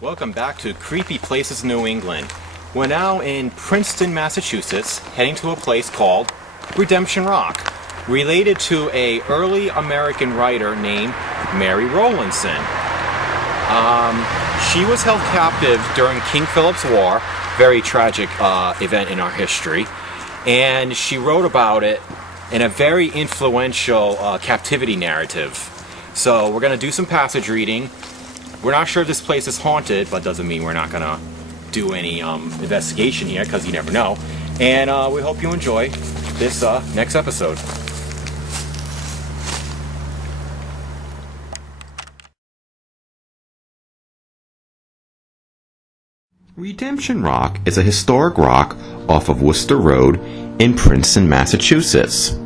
Welcome back to Creepy Places New England. We're now in Princeton, Massachusetts, heading to a place called Redemption Rock, related to an early American writer named Mary Rowlandson. She was held captive during King Philip's War, very tragic event in our history, and she wrote about it in a very influential captivity narrative. So we're going to do some passage reading. We're not sure if this place is haunted, but doesn't mean we're not going to do any investigation here, because you never know. And we hope you enjoy this next episode. Redemption Rock is a historic rock off of Worcester Road in Princeton, Massachusetts.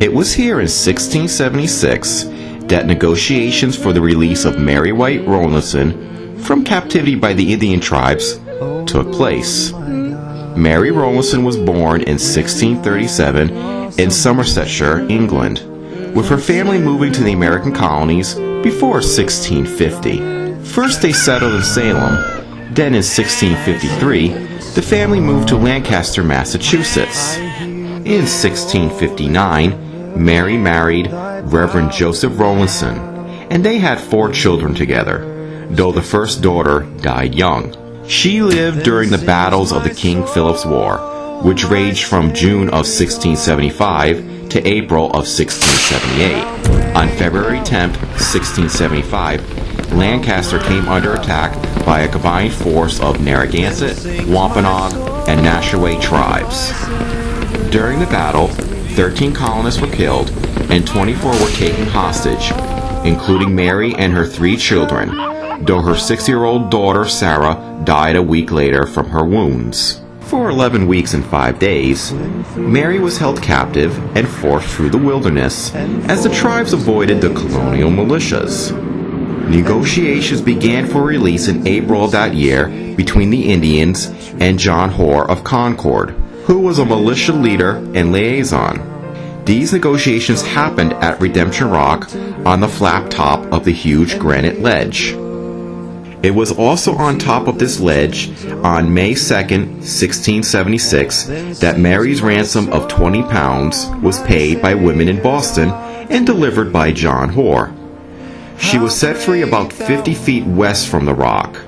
It was here in 1676 that negotiations for the release of Mary White Rowlandson from captivity by the Indian tribes took place. Mary Rowlandson was born in 1637 in Somersetshire, England, with her family moving to the American colonies before 1650. First they settled in Salem, then in 1653 the family moved to Lancaster, Massachusetts. In 1659 Mary married Reverend Joseph Rowlandson, and they had 4 children together, though the first daughter died young. She lived during the battles of the King Philip's War, which raged from June of 1675 to April of 1678. On February 10, 1675, Lancaster came under attack by a combined force of Narragansett, Wampanoag, and Nashaway tribes. During the battle, 13 colonists were killed and 24 were taken hostage, including Mary and her 3 children, though her 6-year-old daughter Sarah died a week later from her wounds. For 11 weeks and 5 days, Mary was held captive and forced through the wilderness as the tribes avoided the colonial militias. Negotiations began for release in April of that year between the Indians and John Hoar of Concord, who was a militia leader and liaison. These negotiations happened at Redemption Rock on the flat top of the huge granite ledge. It was also on top of this ledge on May 2nd, 1676, that Mary's ransom of 20 pounds was paid by women in Boston and delivered by John Hoar. She was set free about 50 feet west from the rock.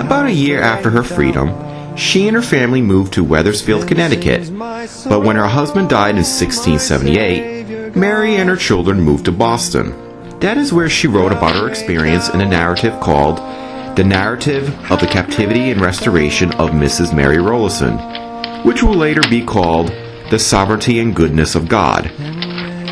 About a year after her freedom, she and her family moved to Wethersfield, Connecticut, but when her husband died in 1678, Mary and her children moved to Boston. That is where she wrote about her experience in a narrative called The Narrative of the Captivity and Restoration of Mrs. Mary Rowlandson, which will later be called The Sovereignty and Goodness of God.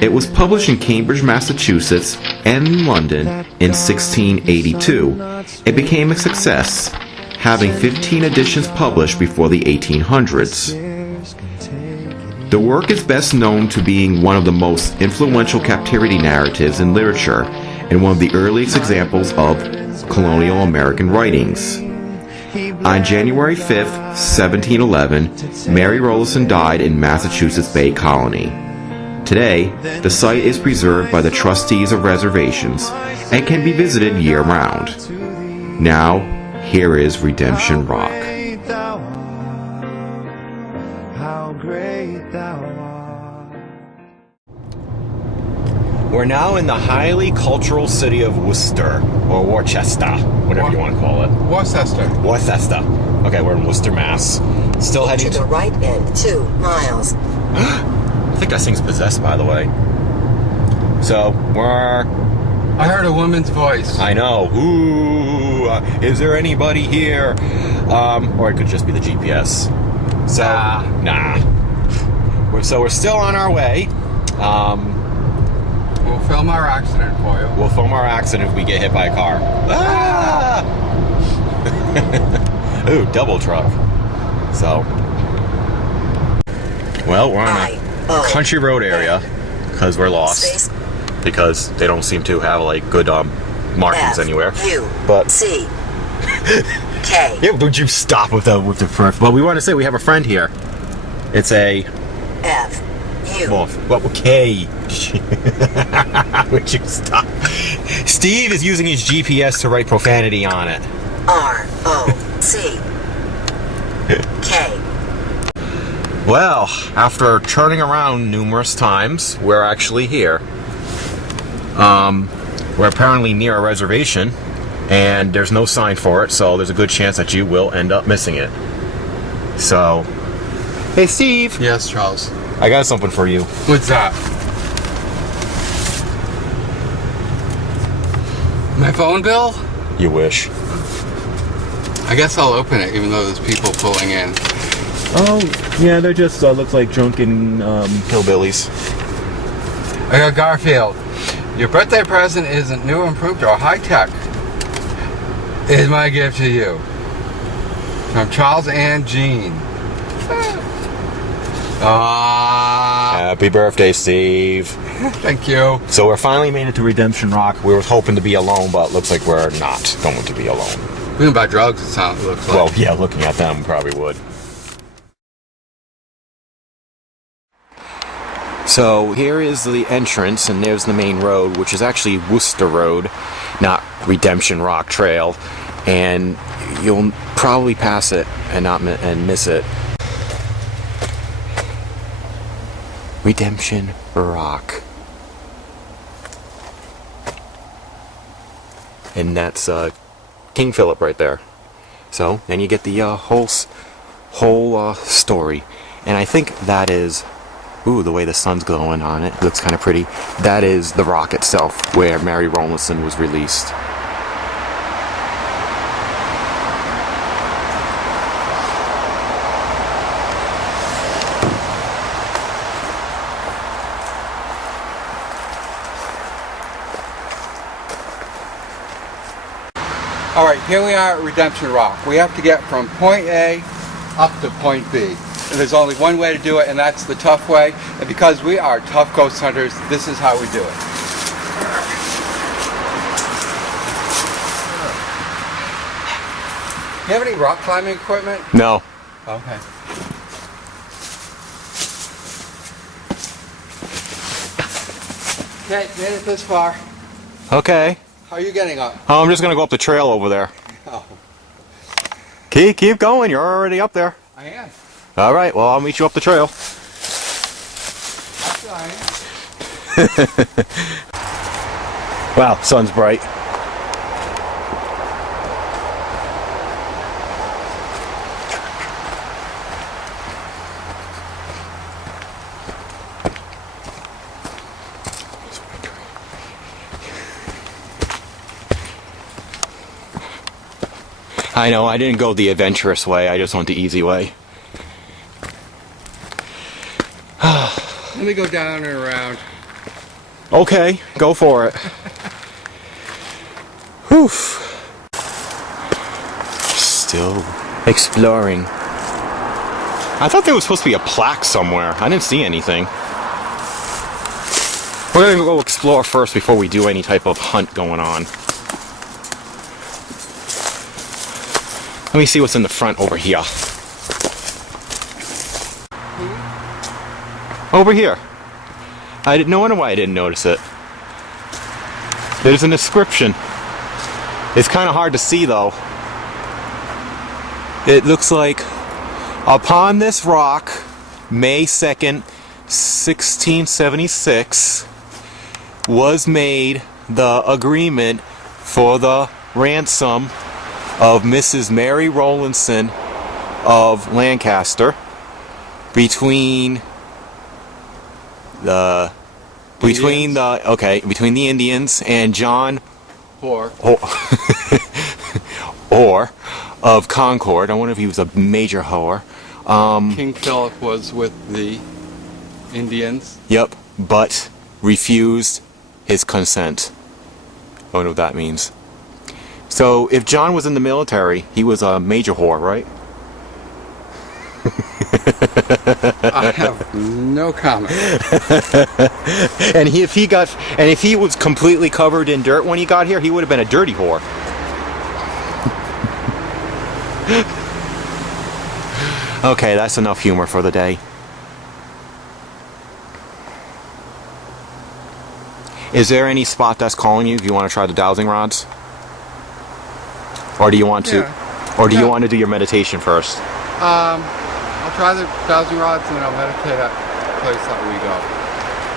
It was published in Cambridge, Massachusetts, and in London in 1682. It became a success, having 15 editions published before the 1800s. The work is best known to being one of the most influential captivity narratives in literature and one of the earliest examples of colonial American writings. On January 5, 1711, Mary Rowlandson died in Massachusetts Bay Colony. Today, the site is preserved by the trustees of reservations and can be visited year-round. Now, here is Redemption Rock. We're now in the highly cultural city of Worcester, or Worcester, whatever you want to call it. Worcester. Worcester. Okay, we're in Worcester, Mass. Still heading to the right end, 2 miles. I think that thing's possessed, by the way. So, I heard a woman's voice. I know. Ooh, is there anybody here? Or it could just be the GPS. So, nah. So we're still on our way. We'll film our accident for you. We'll film our accident if we get hit by a car. Ah! Ooh, double truck. So, well, we're on a country road area because we're lost. Because they don't seem to have like good markings anywhere. But C K. Yeah, would you stop with the first? Well, we want to say we have a friend here. It's a F U. Well, what K? Would you stop? Steve is using his GPS to write profanity on it. R O C K. Well, after turning around numerous times, we're actually here. We're apparently near a reservation, and there's no sign for it, so there's a good chance that you will end up missing it. So, hey Steve, Yes, Charles. I got something for you. What's that? My phone bill? You wish. I guess I'll open it even though there's people pulling in. Oh, yeah, they're just looks like drunken hillbillies. I got Garfield. Your birthday present isn't new, improved, or high-tech. Is my gift to you. From Charles and Jean. Happy birthday, Steve. Thank you. So we're finally made it to Redemption Rock. We were hoping to be alone, but looks like we're not going to be alone. We can buy drugs, it looks like. Well, yeah, looking at them, probably would. So here is the entrance, and there's the main road, which is actually Worcester Road, not Redemption Rock Trail, and you'll probably pass it and miss it. Redemption Rock, and that's King Philip right there. So then you get the whole story, and I think that is. Ooh, the way the sun's glowing on it looks kind of pretty. That is the rock itself, where Mary Rowlandson was released. All right, here we are at Redemption Rock. We have to get from point A up to point B. And there's only one way to do it, and that's the tough way. And because we are tough ghost hunters, this is how we do it. Do you have any rock climbing equipment? No. Okay. Okay, made it this far. Okay. How are you getting up? I'm just gonna go up the trail over there. Oh, Keep going. You're already up there. I am. All right. Well, I'll meet you up the trail. I'm trying. Wow, sun's bright. I know, I didn't go the adventurous way, I just went the easy way. Let me go down and around. Okay, go for it. Whew. Still exploring. I thought there was supposed to be a plaque somewhere. I didn't see anything. We're gonna go explore first before we do any type of hunt going on. Let me see what's in the front over here. Over here. No wonder why I didn't notice it. There's an inscription. It's kind of hard to see though. It looks like, upon this rock, May 2nd, 1676, was made the agreement for the ransom of Mrs. Mary Rowlandson of Lancaster between the Indians and John Hoar of Concord. I wonder if he was a major whore. King Philip was with the Indians. Yep, but refused his consent. I wonder what that means. So, if John was in the military, he was a major whore, right? I have no comment. And if he was completely covered in dirt when he got here, he would have been a dirty whore. Okay, that's enough humor for the day. Is there any spot that's calling you if you want to try the dowsing rods? Or do you want to? Yeah. Or do you No. want to do your meditation first? I'll try the 1,000 rods and then I'll meditate at the place that we go.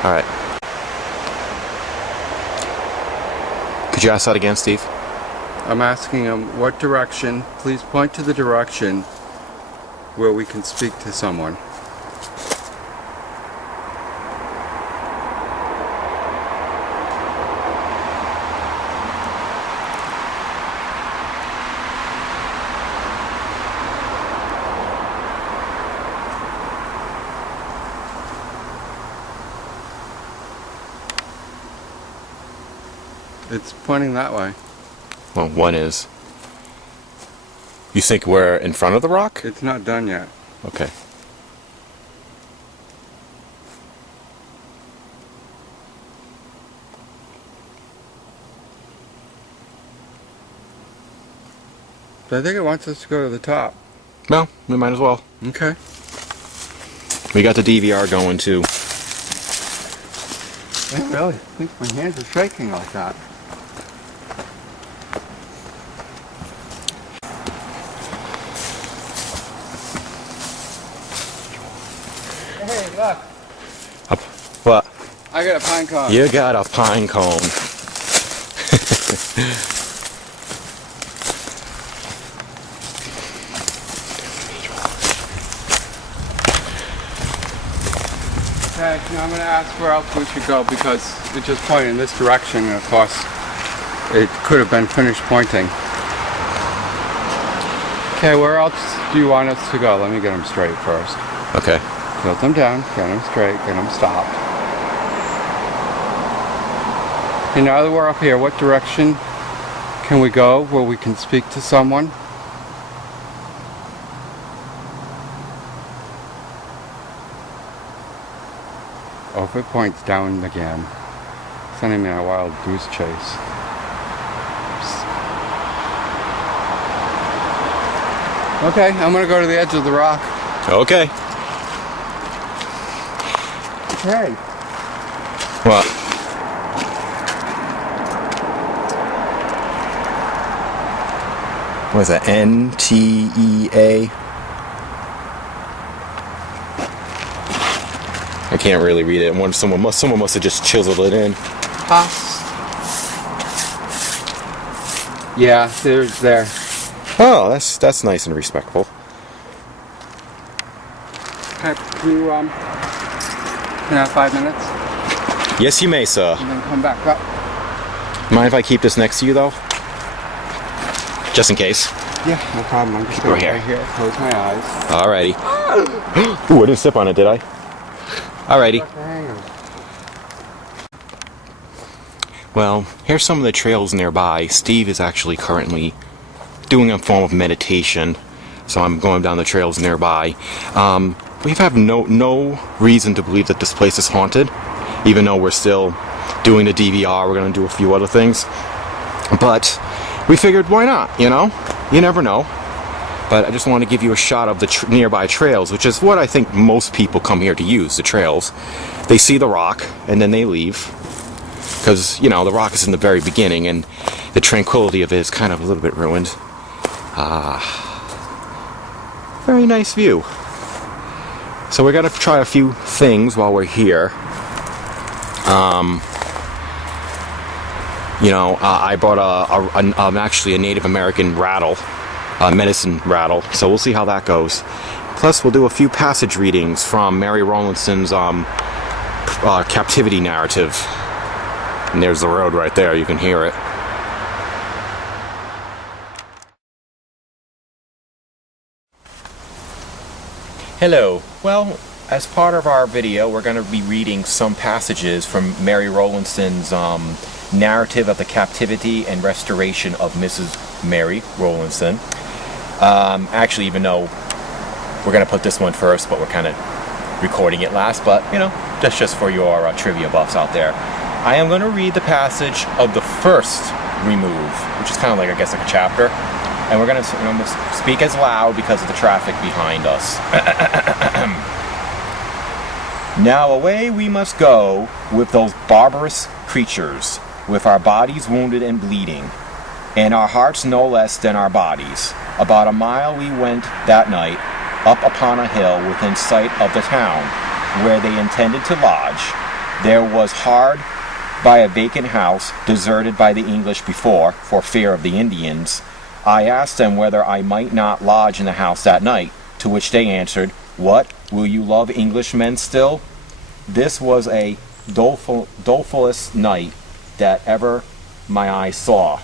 All right. Could you ask that again, Steve? I'm asking him what direction, please point to the direction where we can speak to someone. It's pointing that way. Well, one is. You think we're in front of the rock? It's not done yet. Okay. But I think it wants us to go to the top. Well, we might as well. Okay. We got the DVR going too. I really think my hands are shaking like that. Hey, look. Up. What? I got a pine cone. You got a pine cone. Okay, now I'm going to ask where else we should go because it just pointed in this direction and of course it could have been finished pointing. Okay, where else do you want us to go? Let me get them straight first. Okay. Tilt them down, get them straight, get them stopped. Okay, now that we're up here, what direction can we go where we can speak to someone? Oh, if it points down again, sending me on a wild goose chase. Okay, I'm gonna go to the edge of the rock. Okay. Okay. What? What is that? NTEA? I can't really read it. Someone must have just chiseled it in. Yeah, there's there. Oh, that's nice and respectful. Okay, can I have 5 minutes? Yes, you may, sir. And then come back up. Mind if I keep this next to you, though? Just in case. Yeah, no problem. I'm just Keep it going right right here. Close my eyes. Alrighty. Ooh, I didn't sip on it, did I? Alrighty. Well, here's some of the trails nearby. Steve is actually currently doing a form of meditation, so I'm going down the trails nearby. We have no reason to believe that this place is haunted, even though we're still doing the DVR. We're going to do a few other things, but we figured, why not? You know, you never know. But I just want to give you a shot of the nearby trails, which is what I think most people come here to use, the trails. They see the rock and then they leave, because, you know, the rock is in the very beginning and the tranquility of it is kind of a little bit ruined. Very nice view. So we're going to try a few things while we're here. You know, I brought actually a Native American rattle, medicine rattle, so we'll see how that goes. Plus, we'll do a few passage readings from Mary Rowlandson's Captivity narrative. And there's the road right there, you can hear it. Hello. Well, as part of our video, we're going to be reading some passages from Mary Rowlandson's narrative of the captivity and restoration of Mrs. Mary Rowlandson. Actually, even though we're going to put this one first, but we're kind of recording it last, but, you know, that's just for your trivia buffs out there. I am going to read the passage of the first remove, which is kind of like, I guess, like a chapter. And we're going to speak as loud because of the traffic behind us. Now away we must go with those barbarous creatures, with our bodies wounded and bleeding. and our hearts no less than our bodies. About a mile we went that night, up upon a hill within sight of the town, where they intended to lodge. There was hard by a vacant house, deserted by the English before, for fear of the Indians. I asked them whether I might not lodge in the house that night, to which they answered, "What, will you love Englishmen still?" This was a dolefulest night that ever my eyes saw.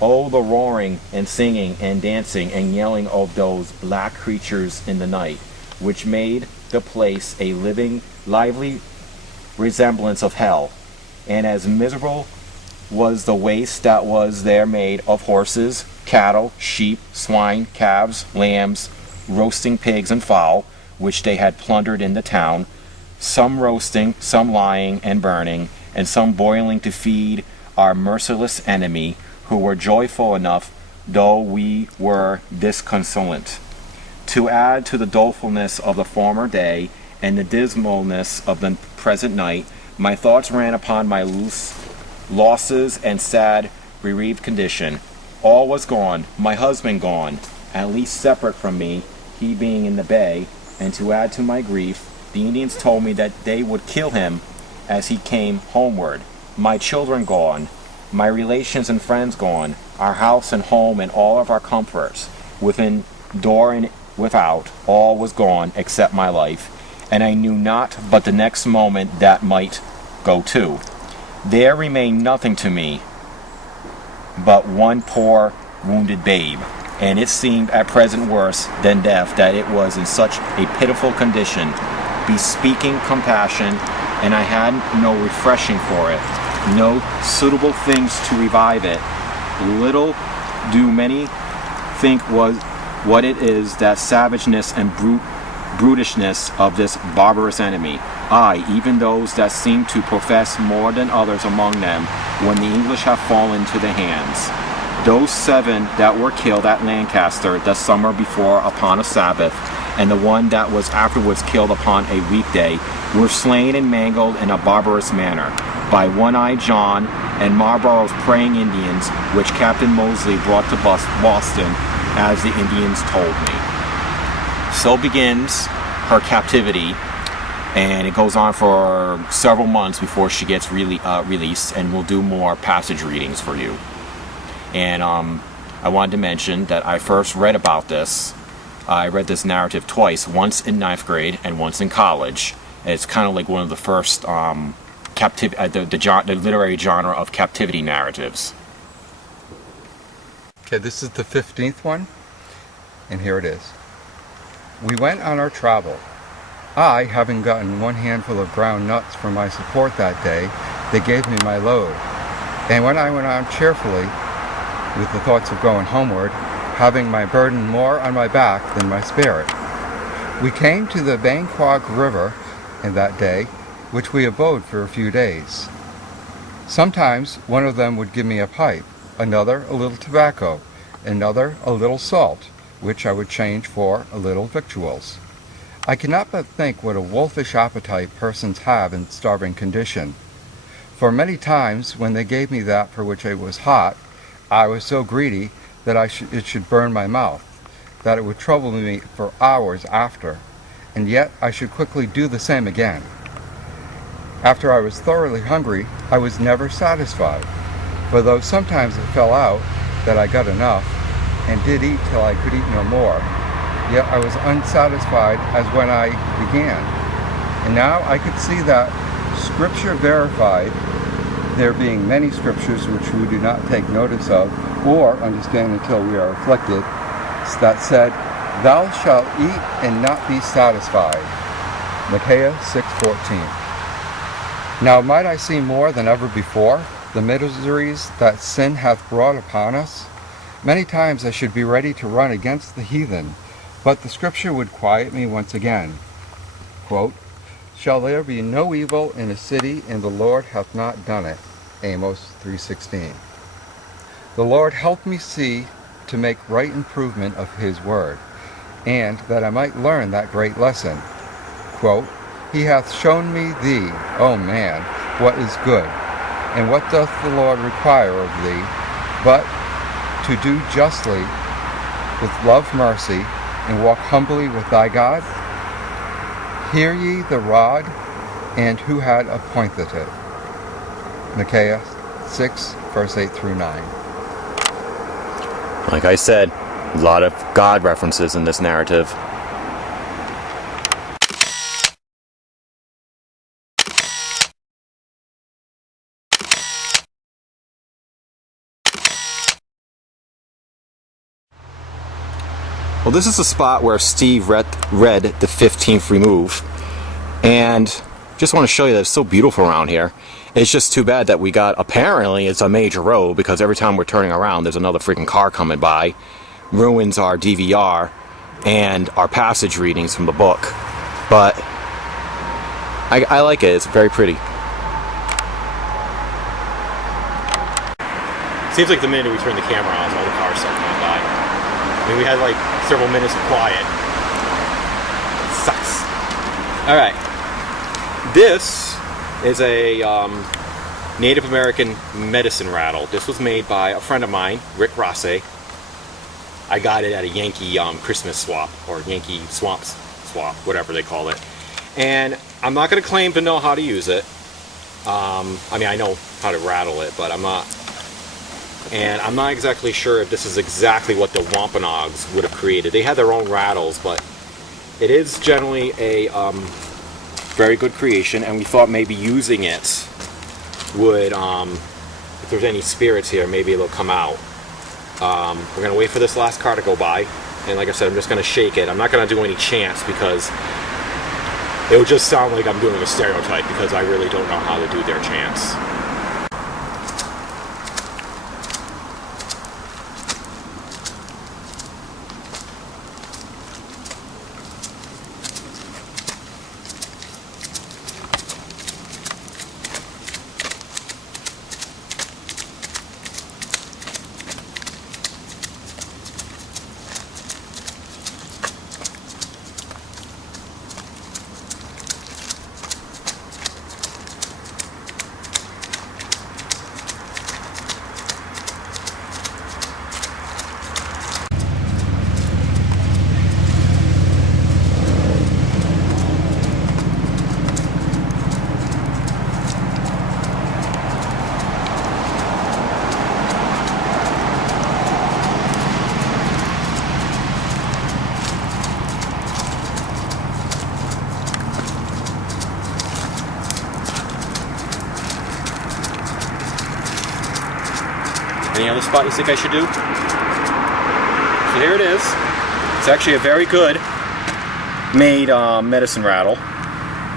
Oh, the roaring and singing and dancing and yelling of those black creatures in the night, which made the place a lively resemblance of hell. And as miserable was the waste that was there made of horses, cattle, sheep, swine, calves, lambs, roasting pigs and fowl, which they had plundered in the town, some roasting, some lying and burning, and some boiling to feed our merciless enemy, who were joyful enough, though we were disconsolate. To add to the dolefulness of the former day and the dismalness of the present night, my thoughts ran upon my losses and sad, bereaved condition. All was gone, my husband gone, at least separate from me, he being in the bay, and to add to my grief, the Indians told me that they would kill him as he came homeward. My children gone, my relations and friends gone, our house and home and all of our comforts, within door and without, all was gone except my life, and I knew not but the next moment that might go too. There remained nothing to me but one poor wounded babe, and it seemed at present worse than death that it was in such a pitiful condition, bespeaking compassion, and I had no refreshing for it, no suitable things to revive it. Little do many think what it is, that savageness and brutishness of this barbarous enemy. Aye, even those that seem to profess more than others among them, when the English have fallen into the hands. Those 7 that were killed at Lancaster the summer before upon a Sabbath, and the one that was afterwards killed upon a weekday, were slain and mangled in a barbarous manner by One-Eyed John and Marlborough's praying Indians, which Captain Mosley brought to Boston, as the Indians told me. So begins her captivity, and it goes on for several months before she gets released, and we'll do more passage readings for you. And I wanted to mention that I first read about this. I read this narrative twice, once in 9th grade and once in college. And it's kind of like one of the first the literary genre of captivity narratives. Okay, this is the 15th one, and here it is. We went on our travel. I, having gotten one handful of ground nuts for my support that day, they gave me my load. And when I went on cheerfully, with the thoughts of going homeward, having my burden more on my back than my spirit, we came to the Bangquag River in that day, which we abode for a few days. Sometimes one of them would give me a pipe, another a little tobacco, another a little salt, which I would change for a little victuals. I cannot but think what a wolfish appetite persons have in starving condition. For many times when they gave me that for which I was hot, I was so greedy that it should burn my mouth, that it would trouble me for hours after, and yet I should quickly do the same again. After I was thoroughly hungry, I was never satisfied, for though sometimes it fell out that I got enough, and did eat till I could eat no more, yet I was unsatisfied as when I began. And now I could see that Scripture verified, there being many Scriptures which we do not take notice of, or understand until we are afflicted, that said, Thou shalt eat and not be satisfied. Micaiah 6:14. Now might I see more than ever before the miseries that sin hath brought upon us? Many times I should be ready to run against the heathen, but the Scripture would quiet me once again. Quote, Shall there be no evil in a city, and the Lord hath not done it? Amos 3:16. The Lord helped me see to make right improvement of His word, and that I might learn that great lesson. Quote, He hath shown me thee, O man, what is good, and what doth the Lord require of thee, but to do justly, with love mercy, and walk humbly with thy God? Hear ye the rod, and who had appointed it? Micaiah 6, verse 8 through 9. Like I said, a lot of God references in this narrative. Well, this is the spot where Steve read the 15th remove, and just want to show you that it's so beautiful around here. It's just too bad that we got, apparently it's a major road, because every time we're turning around there's another freaking car coming by, ruins our DVR and our passage readings from the book. But I like it, it's very pretty. Seems like the minute we turn the camera on, all the cars start coming by. I mean, we had like several minutes of quiet. Sucks. Alright. This is a Native American medicine rattle. This was made by a friend of mine, Rick Rosse. I got it at a Yankee Christmas swap, or Yankee swap, whatever they call it. And I'm not going to claim to know how to use it. I mean, I know how to rattle it, but I'm not. And I'm not exactly sure if this is exactly what the Wampanoags would have created. They had their own rattles, but it is generally a very good creation, and we thought maybe using it would, if there's any spirits here, maybe it'll come out. We're going to wait for this last car to go by, and like I said, I'm just going to shake it. I'm not going to do any chants, because it would just sound like I'm doing a stereotype, because I really don't know how to do their chants. Any other spot you think I should do? So here it is. It's actually a very good made medicine rattle.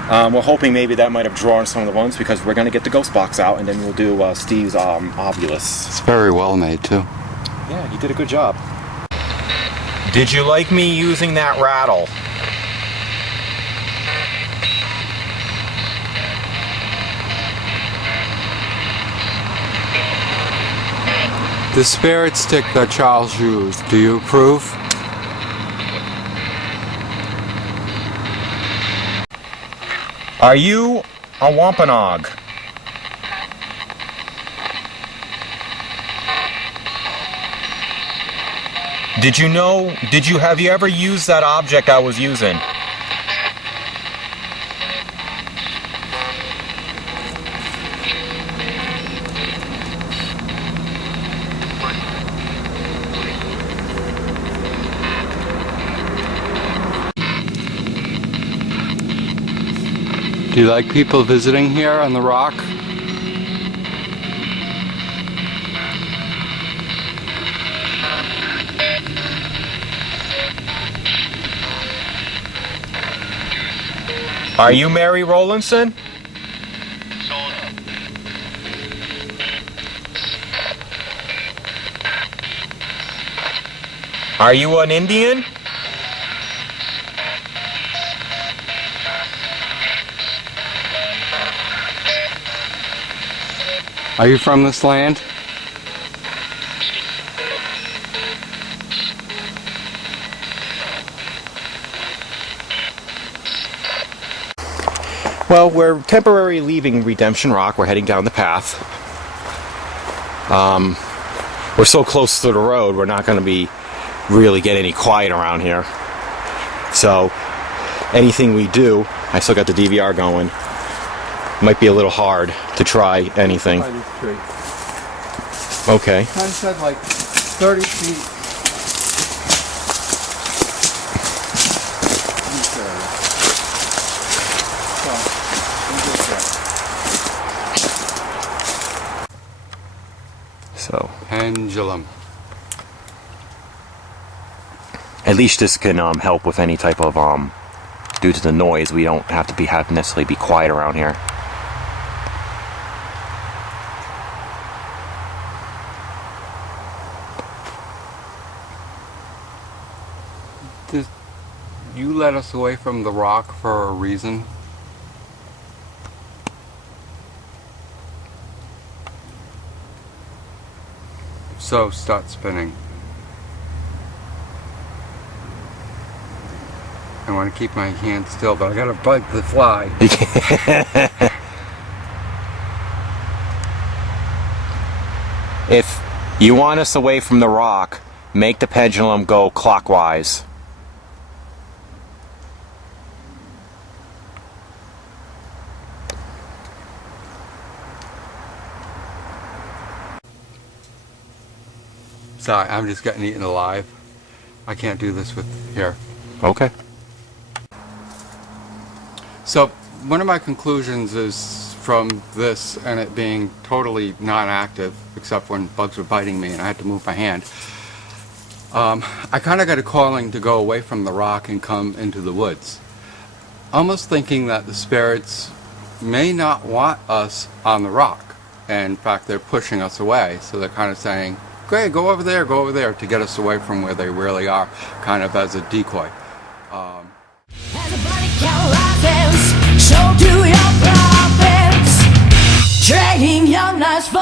We're hoping maybe that might have drawn some of the ones, because we're going to get the ghost box out, and then we'll do Steve's Obulus. It's very well made too. Yeah, you did a good job. Did you like me using that rattle? The spirit stick that Charles used, do you approve? Are you a Wampanoag? Have you ever used that object I was using? Do you like people visiting here on the rock? Are you Mary Rowlandson? Are you an Indian? Are you from this land? Well, we're temporarily leaving Redemption Rock. We're heading down the path. we're so close to the road, we're not going to be really get any quiet around here. So anything we do, I still got the DVR going, might be a little hard to try anything. By this tree. Okay. Kind of said like 30 feet. So Pendulum. at least this can help with any type of due to the noise. We don't have to necessarily be quiet around here. You led us away from the rock for a reason. So start spinning. I want to keep my hand still, but I gotta bite the fly. If you want us away from the rock, make the pendulum go clockwise. Sorry, I'm just getting eaten alive. I can't do this with here. Okay. So one of my conclusions is from this and it being totally non-active, except when bugs were biting me and I had to move my hand. I kind of got a calling to go away from the rock and come into the woods. Almost thinking that the spirits may not want us on the rock. And in fact, they're pushing us away. So they're kind of saying, "Great, go over there," to get us away from where they really are, kind of as a decoy. As a body count rises, so do your profits. Trading young lives for